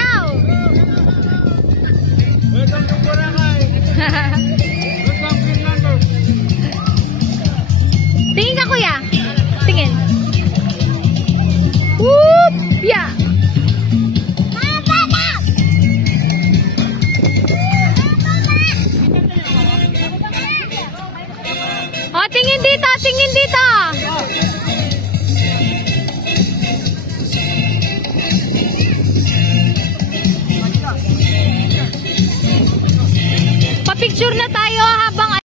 ikaw. Welcome to Boracay. Welcome to London. Tingin ka, kuya. Tingin. Whoop! Yeah. Oh, tingin dito, tingin dito. Pa-picture na tayo habang